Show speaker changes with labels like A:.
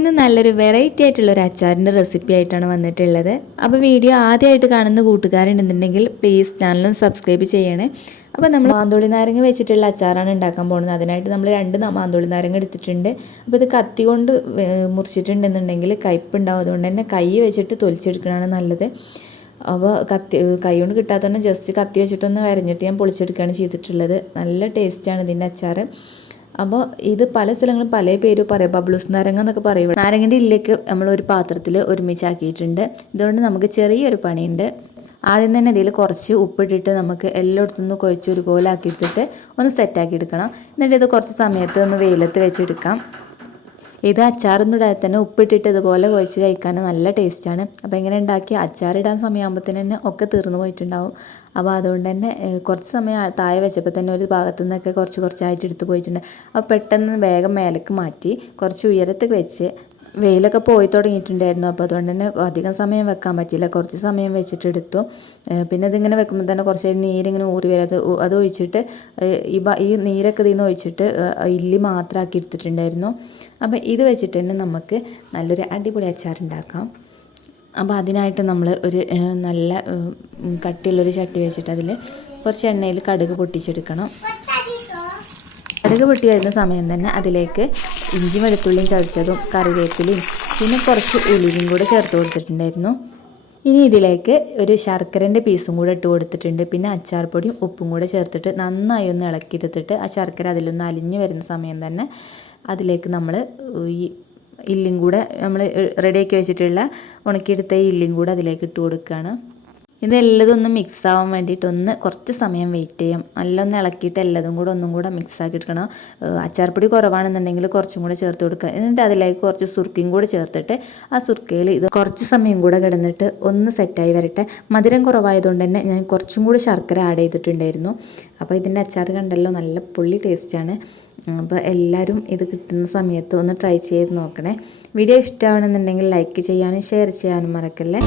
A: ഇന്ന് നല്ലൊരു വെറൈറ്റി ആയിട്ടുള്ള ഒരു അച്ചാറിന്റെ റെസിപ്പി ആയിട്ടാണ് വന്നിട്ടുള്ളത്. അപ്പോൾ വീഡിയോ ആദ്യമായിട്ട് കാണുന്ന കൂട്ടുകാരുണ്ടെന്നുണ്ടെങ്കിൽ പ്ലീസ് ചാനലും സബ്സ്ക്രൈബ് ചെയ്യണേ. അപ്പോൾ നമ്മൾ മാന്തോളി നാരങ്ങ വെച്ചിട്ടുള്ള അച്ചാറാണ് ഉണ്ടാക്കാൻ പോകുന്നത്. അതിനായിട്ട് നമ്മൾ രണ്ട് മാന്തോളി നാരങ്ങ എടുത്തിട്ടുണ്ട്. അപ്പോൾ ഇത് കത്തി കൊണ്ട് മുറിച്ചിട്ടുണ്ടെന്നുണ്ടെങ്കിൽ കയ്പുണ്ടാവും അതുകൊണ്ട് തന്നെ കൈ വെച്ചിട്ട് തൊലിച്ചെടുക്കണതാണ് നല്ലത്. അപ്പോൾ കത്തി കൈ കൊണ്ട് കിട്ടാത്തന്നെ ജസ്റ്റ് കത്തി വെച്ചിട്ടൊന്ന് വരഞ്ഞിട്ട് ഞാൻ പൊളിച്ചെടുക്കുകയാണ് ചെയ്തിട്ടുള്ളത്. നല്ല ടേസ്റ്റാണ് ഇതിന്റെ അച്ചാർ അപ്പോൾ ഇത് പല സ്ഥലങ്ങളും പല പേര് പറയും ബബ്ലൂസ് നാരങ്ങ എന്നൊക്കെ പറയും നാരങ്ങന്റെ ഇല്ലേക്ക് നമ്മൾ ഒരു പാത്രത്തിൽ ഒരുമിച്ചാക്കിയിട്ടുണ്ട്. ഇതുകൊണ്ട് നമുക്ക് ചെറിയൊരു പണിയുണ്ട്. ആദ്യം തന്നെ ഇതിൽ കുറച്ച് ഉപ്പിട്ടിട്ട് നമുക്ക് എല്ലായിടത്തും നിന്ന് കുഴച്ച് കോലാക്കി ആക്കി എടുത്തിട്ട് ഒന്ന് സെറ്റാക്കി എടുക്കണം. എന്നിട്ട് ഇത് കുറച്ച് സമയത്ത് ഒന്ന് വെയിലത്ത് വെച്ചെടുക്കാം. ഇത് അച്ചാറൊന്നും ഇടാതെ തന്നെ ഉപ്പിട്ടിട്ട് ഇതുപോലെ കുഴച്ച് കഴിക്കാൻ നല്ല ടേസ്റ്റാണ്. അപ്പോൾ ഇങ്ങനെ ഉണ്ടാക്കി അച്ചാറിടാൻ സമയമാകുമ്പോഴത്തേന് തന്നെ ഒക്കെ തീർന്നു പോയിട്ടുണ്ടാവും. അപ്പോൾ അതുകൊണ്ട് തന്നെ കുറച്ച് സമയം താഴെ വെച്ചപ്പോൾ തന്നെ ഒരു ഭാഗത്തു നിന്നൊക്കെ കുറച്ച് കുറച്ചായിട്ട് എടുത്ത് പോയിട്ടുണ്ട്. അപ്പോൾ പെട്ടെന്ന് വേഗം മേലേക്ക് മാറ്റി കുറച്ച് ഉയരത്തിൽ വെച്ച് വെയിലൊക്കെ പോയി തുടങ്ങിയിട്ടുണ്ടായിരുന്നു. അപ്പോൾ അതുകൊണ്ട് തന്നെ അധികം സമയം വെക്കാൻ പറ്റിയില്ല. കുറച്ച് സമയം വെച്ചിട്ടെടുത്തു പിന്നെ ഇതിങ്ങനെ വെക്കുമ്പോൾ തന്നെ കുറച്ച് നേരം നീരിങ്ങനെ ഊറി വരും. അത് ഒഴിച്ചിട്ട് ഈ ഈ നീരൊക്കെ ഇതിൽ നിന്ന് ഒഴിച്ചിട്ട് ഇല്ലി മാത്രമാക്കി എടുത്തിട്ടുണ്ടായിരുന്നു. അപ്പോൾ ഇത് വെച്ചിട്ട് തന്നെ നമുക്ക് നല്ലൊരു അടിപൊളി അച്ചാർ ഉണ്ടാക്കാം. അപ്പോൾ അതിനായിട്ട് നമ്മൾ ഒരു നല്ല കട്ടിയുള്ളൊരു ചട്ടി വെച്ചിട്ട് അതിൽ കുറച്ച് എണ്ണയിൽ കടുക് പൊട്ടിച്ചെടുക്കണം. കടുക് പൊട്ടി വരുന്ന സമയം തന്നെ അതിലേക്ക് ഇഞ്ചി വെളുത്തുള്ളിയും ചതച്ചതും കറിവേപ്പിലയും പിന്നെ കുറച്ച് ഉലിവും കൂടെ ചേർത്ത് കൊടുത്തിട്ടുണ്ടായിരുന്നു. ഇനി ഇതിലേക്ക് ഒരു ശർക്കരന്റെ പീസും കൂടെ ഇട്ട് കൊടുത്തിട്ടുണ്ട്. പിന്നെ അച്ചാർ പൊടിയും ഉപ്പും കൂടെ ചേർത്തിട്ട് നന്നായി ഒന്ന് ഇളക്കിയെടുത്തിട്ട് ആ ശർക്കര അതിലൊന്ന് അലിഞ്ഞു വരുന്ന സമയം തന്നെ അതിലേക്ക് നമ്മൾ ഈ ഇല്ലും കൂടെ നമ്മൾ റെഡിയാക്കി വെച്ചിട്ടുള്ള ഉണക്കിയെടുത്ത ഈ ഇല്ലും കൂടെ അതിലേക്ക് ഇട്ട് കൊടുക്കുകയാണ് ഇതെല്ലതും ഒന്ന് മിക്സ് ആവാൻ വേണ്ടിയിട്ട് ഒന്ന് കുറച്ച് സമയം വെയിറ്റ് ചെയ്യും. നല്ല ഒന്ന് ഇളക്കിയിട്ട് എല്ലാതും കൂടെ ഒന്നും കൂടെ മിക്സ് ആക്കി എടുക്കണം. അച്ചാർപ്പൊടി കുറവാണെന്നുണ്ടെങ്കിൽ കുറച്ചും കൂടെ ചേർത്ത് കൊടുക്കുക. എന്നിട്ട് അതിലേക്ക് കുറച്ച് സുർക്കയും കൂടെ ചേർത്തിട്ട് ആ സുർക്കയിൽ ഇത് കുറച്ച് സമയം കൂടെ കിടന്നിട്ട് ഒന്ന് സെറ്റായി വരട്ടെ. മധുരം കുറവായതുകൊണ്ട് തന്നെ ഞാൻ കുറച്ചും കൂടി ശർക്കര ആഡ് ചെയ്തിട്ടുണ്ടായിരുന്നു. അപ്പോൾ ഇതിന്റെ അച്ചാർ കണ്ടല്ലോ നല്ല പുള്ളി ടേസ്റ്റാണ് അപ്പോൾ എല്ലാവരും ഇത് കിട്ടുന്ന സമയത്ത് ഒന്ന് ട്രൈ ചെയ്ത് നോക്കണേ. വീഡിയോ ഇഷ്ടമാണെന്നുണ്ടെങ്കിൽ ലൈക്ക് ചെയ്യാനും ഷെയർ ചെയ്യാനും മറക്കല്ലേ?